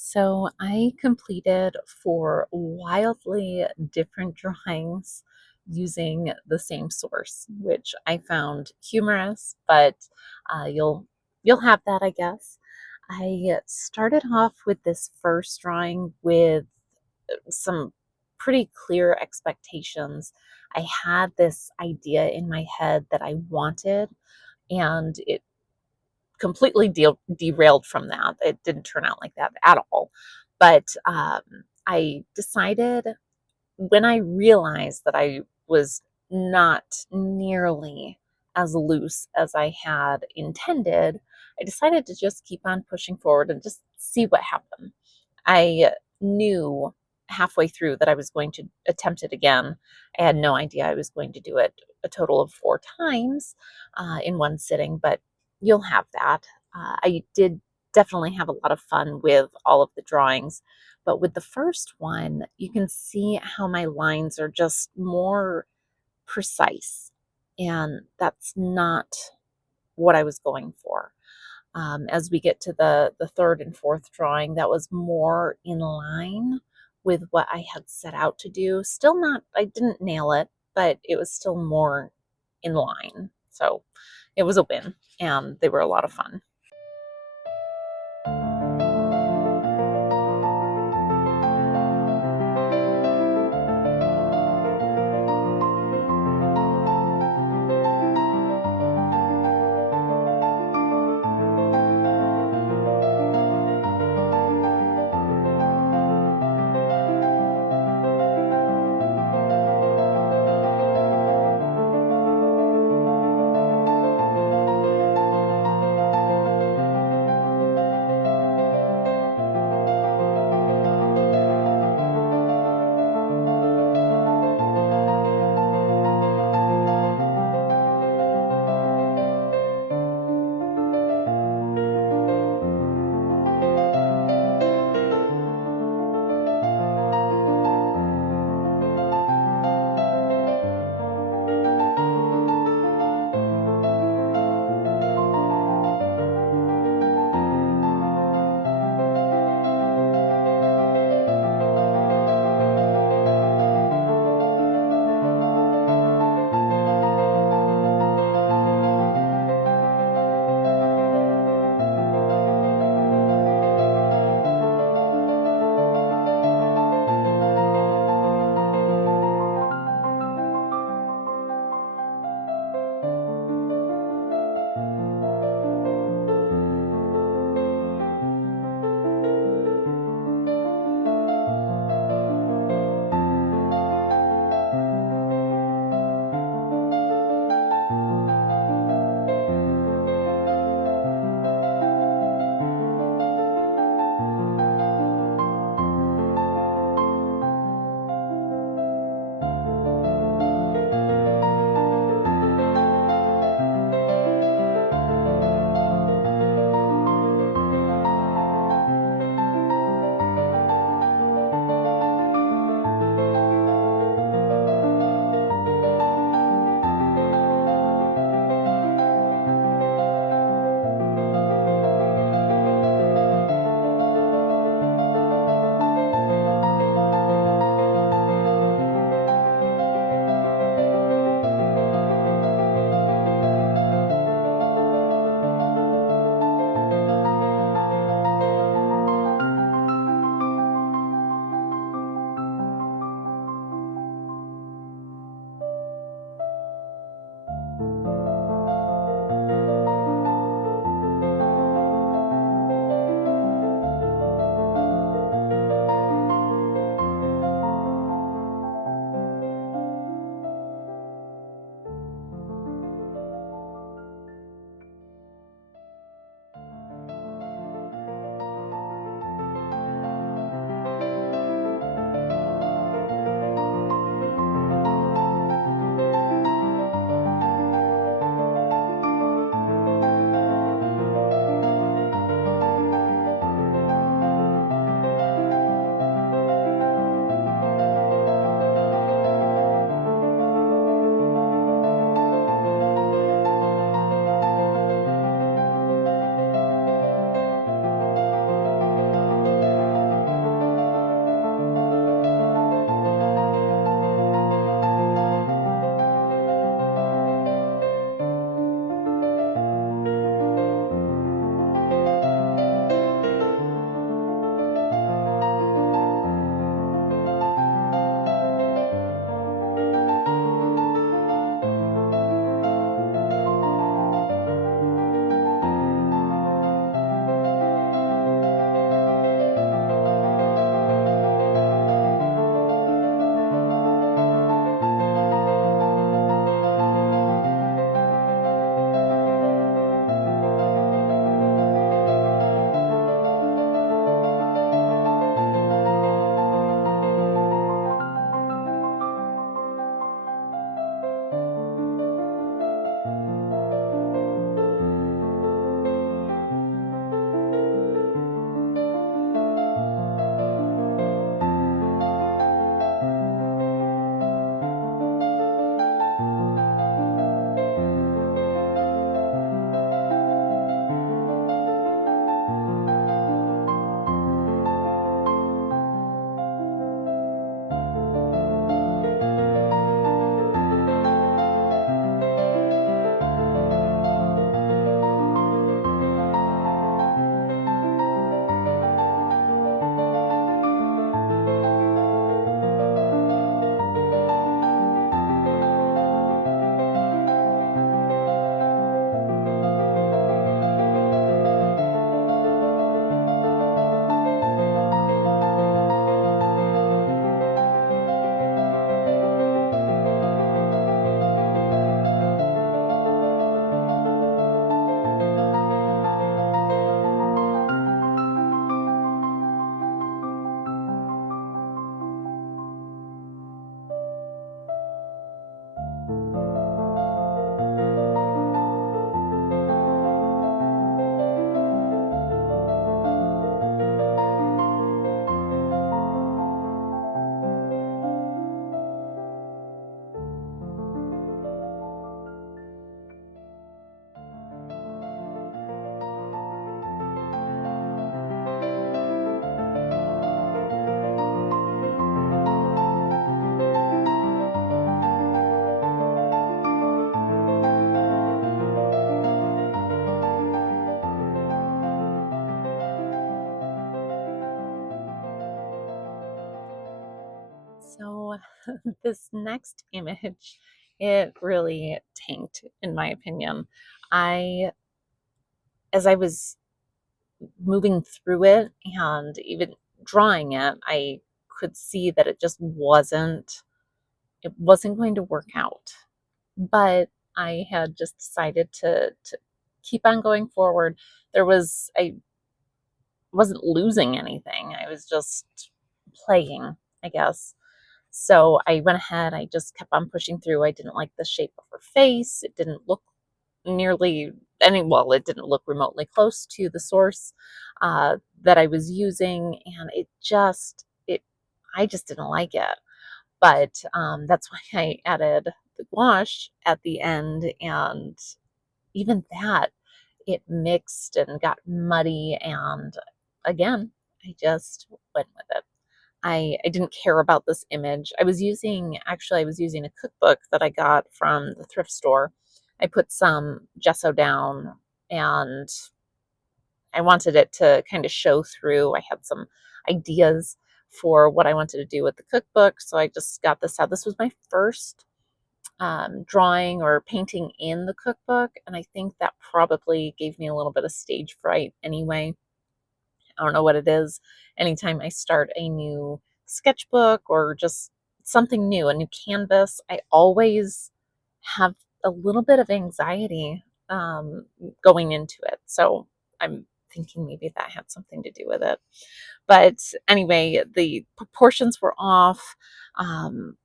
So I completed four wildly different drawings using the same source, which I found humorous, but you'll have that, I guess. I started off with this first drawing with some pretty clear expectations. I had this idea in my head that I wanted, and it completely derailed from that. It didn't turn out like that at all. But I decided when I realized that I was not nearly as loose as I had intended, I decided to just keep on pushing forward and just see what happened. I knew halfway through that I was going to attempt it again. I had no idea I was going to do it a total of four times in one sitting, but you'll have that. I did definitely have a lot of fun with all of the drawings, but with the first one, you can see how my lines are just more precise, and that's not what I was going for. As we get to the third and fourth drawing, that was more in line with what I had set out to do. Still not, I didn't nail it, but it was still more in line. So it was a win, and they were a lot of fun. this next image, it really tanked, in my opinion. I, as I was moving through it and even drawing it, I could see that it wasn't going to work out. But I had just decided to keep on going forward. I wasn't losing anything. I was just playing, I guess. So I went ahead, I just kept on pushing through. I didn't like the shape of her face. It didn't look nearly it didn't look remotely close to the source that I was using, and I just didn't like it. But that's why I added the gouache at the end, and even that, it mixed and got muddy, and again, I just went with it. I didn't care about this image. I was using a cookbook that I got from the thrift store. I put some gesso down, and I wanted it to kind of show through. I had some ideas for what I wanted to do with the cookbook, so I just got this out. This was my first drawing or painting in the cookbook, and I think that probably gave me a little bit of stage fright anyway. I don't know what it is. Anytime I start a new sketchbook or just something new, a new canvas, I always have a little bit of anxiety going into it. So I'm thinking maybe that had something to do with it. But anyway, the proportions were off. Um,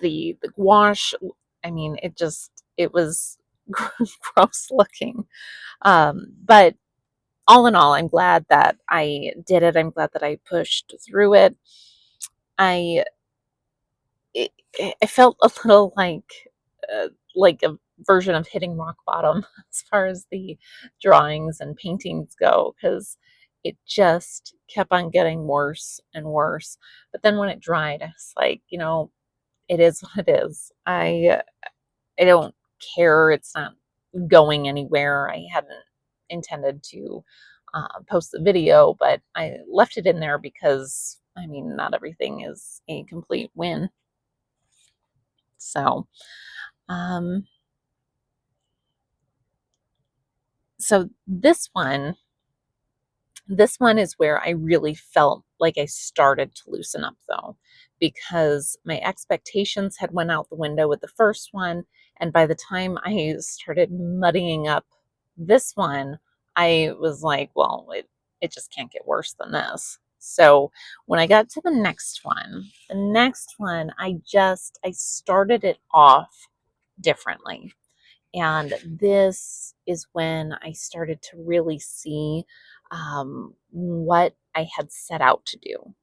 the gouache, I mean, it was gross looking. But all in all, I'm glad that I did it. I'm glad that I pushed through it. I it, I felt a little like a version of hitting rock bottom as far as the drawings and paintings go, because it just kept on getting worse and worse. But then when it dried, I was like, it is what it is. I don't care. It's not going anywhere. I hadn't intended to post the video, but I left it in there because, I mean, not everything is a complete win. So, um, so this one is where I really felt like I started to loosen up, though, because my expectations had went out the window with the first one, and by the time I started muddying up this one, I was like, well, it just can't get worse than this. So when I got to the next one, I started it off differently. And this is when I started to really see what I had set out to do.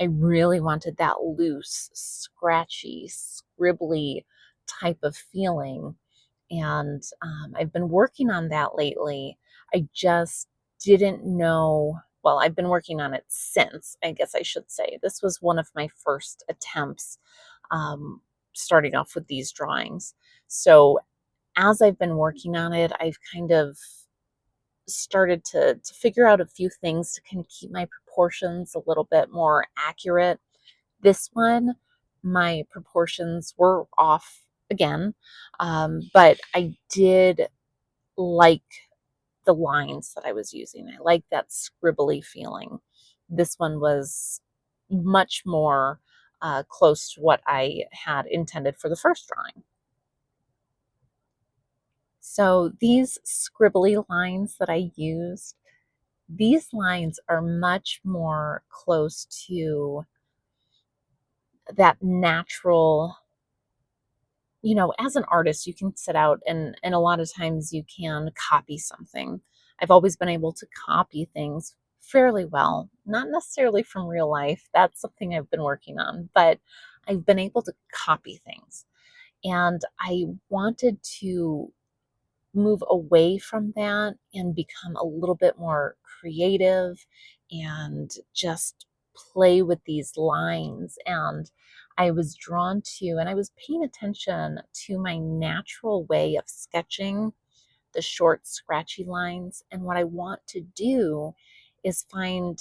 I really wanted that loose, scratchy, scribbly type of feeling. And I've been working on that lately. I just didn't know. Well, I've been working on it since, I guess I should say. This was one of my first attempts um, starting off with these drawings. So as I've been working on it, I've kind of started to figure out a few things to kind of keep my proportions a little bit more accurate. This one, my proportions were off again, but I did like the lines that I was using. I like that scribbly feeling. This one was much more close to what I had intended for the first drawing. So these scribbly lines that I used, these lines are much more close to that natural, as an artist, you can set out and a lot of times you can copy something. I've always been able to copy things fairly well, not necessarily from real life. That's something I've been working on, but I've been able to copy things. And I wanted to move away from that and become a little bit more creative and just play with these lines. And I was drawn to, and I was paying attention to my natural way of sketching the short, scratchy lines. And what I want to do is find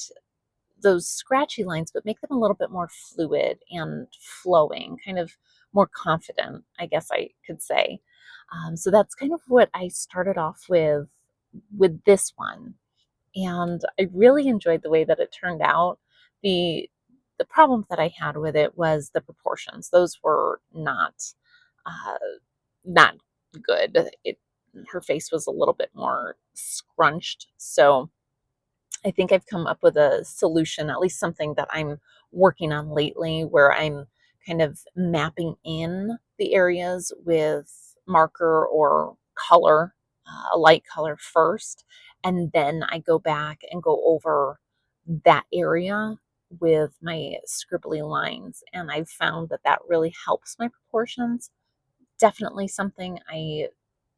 those scratchy lines, but make them a little bit more fluid and flowing, kind of more confident, I guess I could say. So that's kind of what I started off with this one, and I really enjoyed the way that it turned out. The the problem that I had with it was the proportions. Those were uh, not good. Her face was a little bit more scrunched, so I think I've come up with a solution, at least something that I'm working on lately, where I'm kind of mapping in the areas with marker or color, a light color first, and then I go back and go over that area with my scribbly lines. And I've found that that really helps my proportions. Definitely something I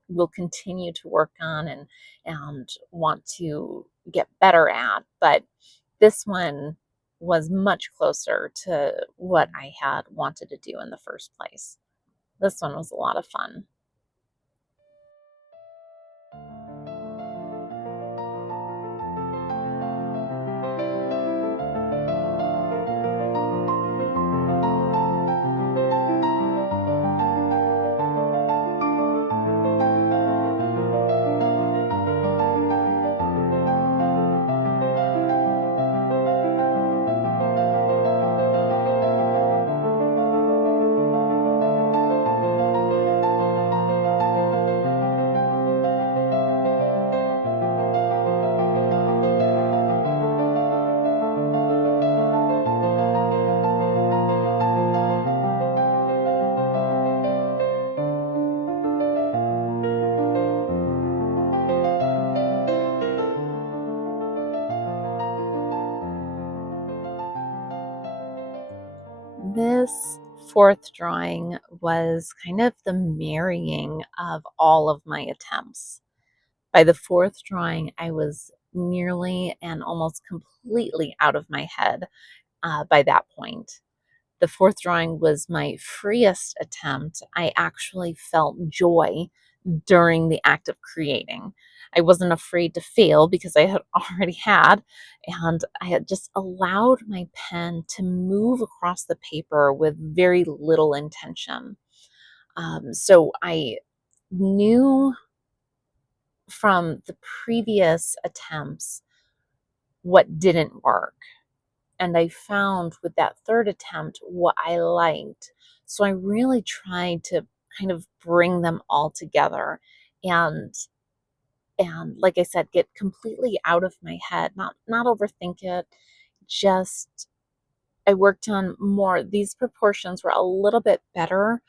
will continue to work on and want to get better at. But this one was much closer to what I had wanted to do in the first place. This one was a lot of fun. This fourth drawing was kind of the marrying of all of my attempts. By the fourth drawing, I was nearly and almost completely out of my head by that point. The fourth drawing was my freest attempt. I actually felt joy during the act of creating. I wasn't afraid to fail because I had already had, and I had just allowed my pen to move across the paper with very little intention. So I knew from the previous attempts what didn't work. And I found with that third attempt what I liked. So I really tried to kind of bring them all together and like I said, get completely out of my head, not overthink it. Just I worked on more. These proportions were a little bit better.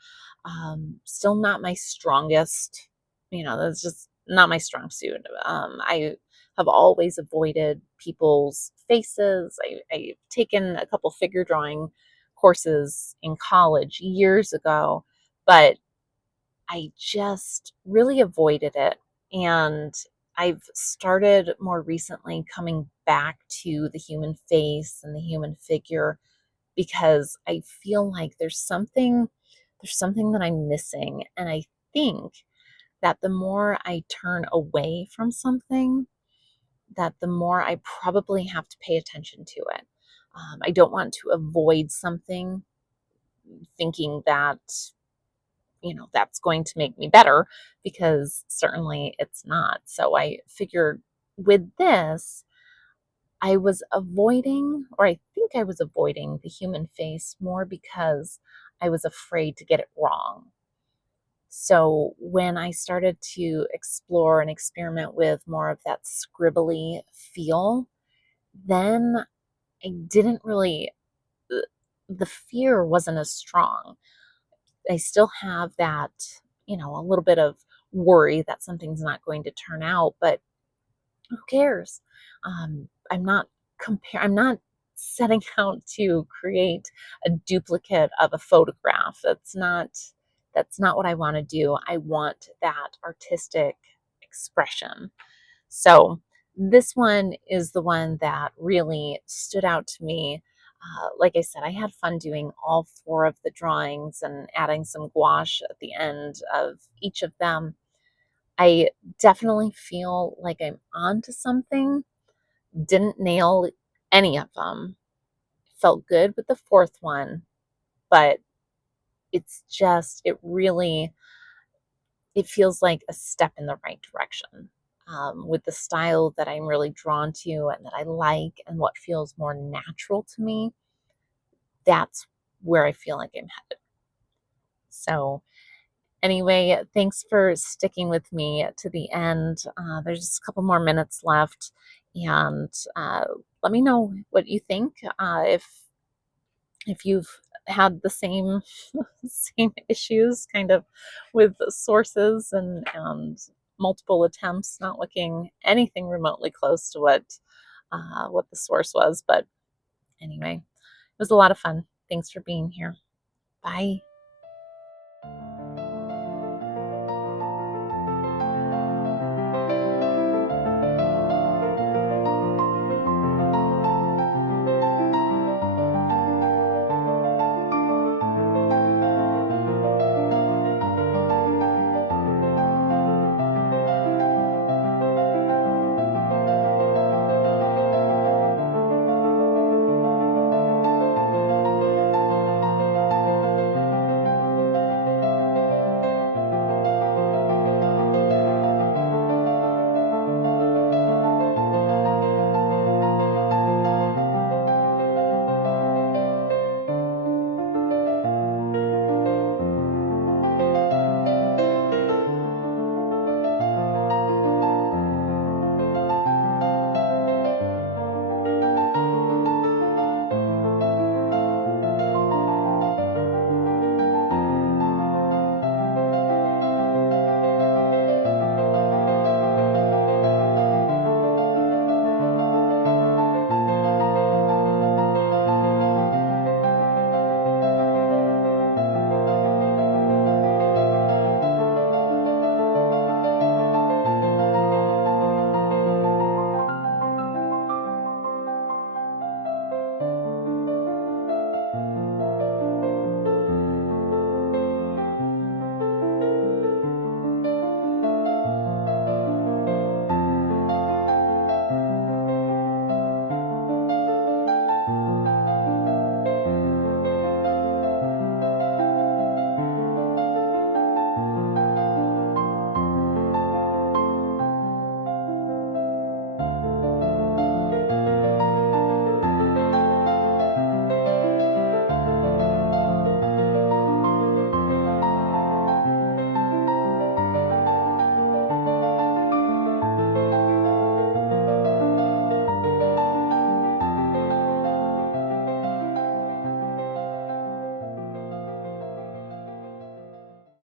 Still not my strongest. That's just not my strong suit. I have always avoided people's faces. I've taken a couple figure drawing courses in college years ago, but I just really avoided it. And I've started more recently coming back to the human face and the human figure because I feel like there's something that I'm missing. And I think that the more I turn away from something, that the more I probably have to pay attention to it. I don't want to avoid something thinking that that's going to make me better, because certainly it's not. So I figured with this, I was avoiding, or I think I was avoiding the human face more because I was afraid to get it wrong. So when I started to explore and experiment with more of that scribbly feel, then I didn't really, the fear wasn't as strong. I still have that, a little bit of worry that something's not going to turn out, but who cares? I'm not setting out to create a duplicate of a photograph. That's not what I want to do. I want that artistic expression. So this one is the one that really stood out to me. Like I said, I had fun doing all four of the drawings and adding some gouache at the end of each of them. I definitely feel like I'm onto something. Didn't nail any of them. Felt good with the fourth one, but it really, it feels like a step in the right direction, with the style that I'm really drawn to and that I like and what feels more natural to me. That's where I feel like I'm headed. So, anyway, thanks for sticking with me to the end. There's just a couple more minutes left, and let me know what you think. If you've had the same same issues, kind of with sources and multiple attempts not looking anything remotely close to what the source was. But anyway, it was a lot of fun. Thanks for being here. Bye.